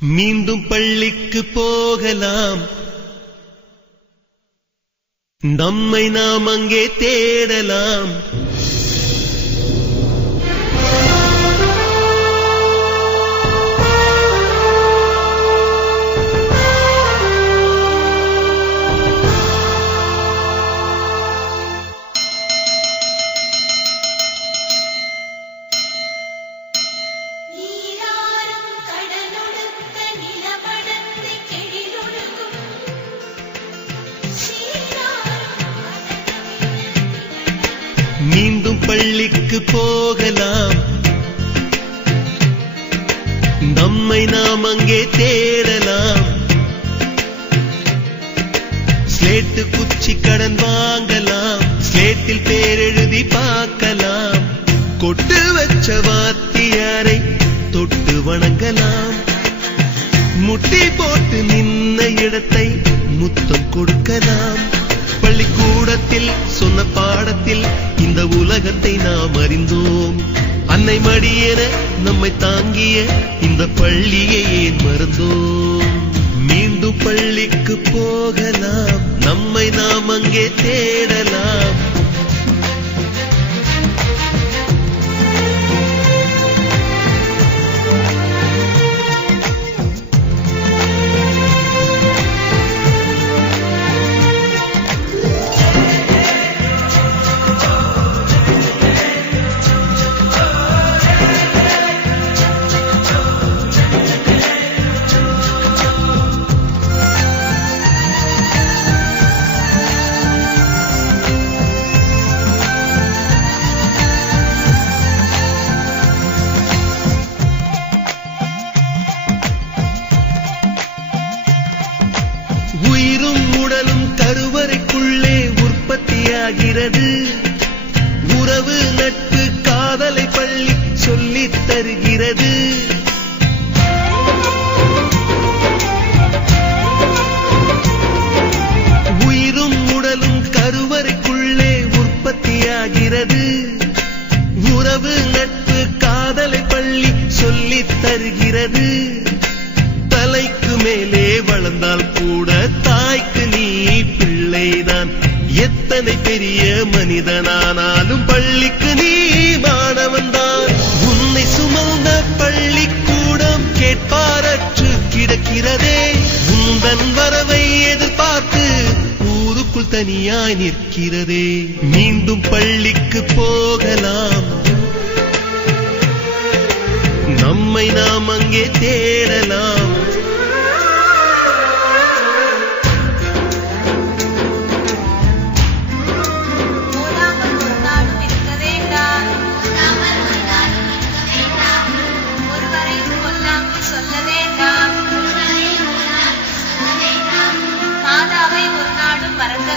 மீண்டும் பள்ளிக்கு போகலாம், நம்மை நாம் அங்கே தேடலாம். மீண்டும் பள்ளிக்கு போகலாம், நம்மை நாம் அங்கே தேடலாம். ஸ்லேட்டு குச்சி கடன் வாங்கலாம், ஸ்லேட்டில் பேர் எழுதி பார்க்கலாம். கொட்டு வச்ச வாத்தியாரை தொட்டு வணங்கலாம், முட்டி போட்டு நின்ன இடத்தை முத்தம் கொடுக்கலாம். பள்ளிக்கூடத்தில் சொன்ன பாடத்தில் இந்த உலகத்தை நாம் அறிந்தோம். அன்னை மடியென நம்மை தாங்கிய இந்த பள்ளியை ஏன் மறந்தோம்? மீண்டும் பள்ளிக்கு போகலாம், நம்மை நாம் அங்கே தேடலாம். உயிரும் உடலும் கருவறைக்குள்ளே உற்பத்தியாகிறது. உறவு நட்பு காதலை பள்ளி சொல்லித் தருகிறது. உயிரும் உடலும் கருவறைக்குள்ளே உற்பத்தியாகிறது. உறவு நட்பு காதலை பள்ளி சொல்லித் தருகிறது. தலைக்கு மேலே வளர்ந்தால் கூட தாய்க்கு நீ பிள்ளைதான். எத்தனை பெரிய மனிதனானாலும் பள்ளிக்கு நீ மாணவன்தான். உன்னை சுமந்த பள்ளிக்கூடம் கேட்பாரற்று கிடக்கிறதே. உந்தன் வரவை எதிர்பார்த்து ஊருக்குள் தனியாய் நிற்கிறதே. மீண்டும் பள்ளிக்கு போகலாம், நம்மை நாம் அங்கே தேடலாம். மாதாவை ஒரு நாளும் மறக்க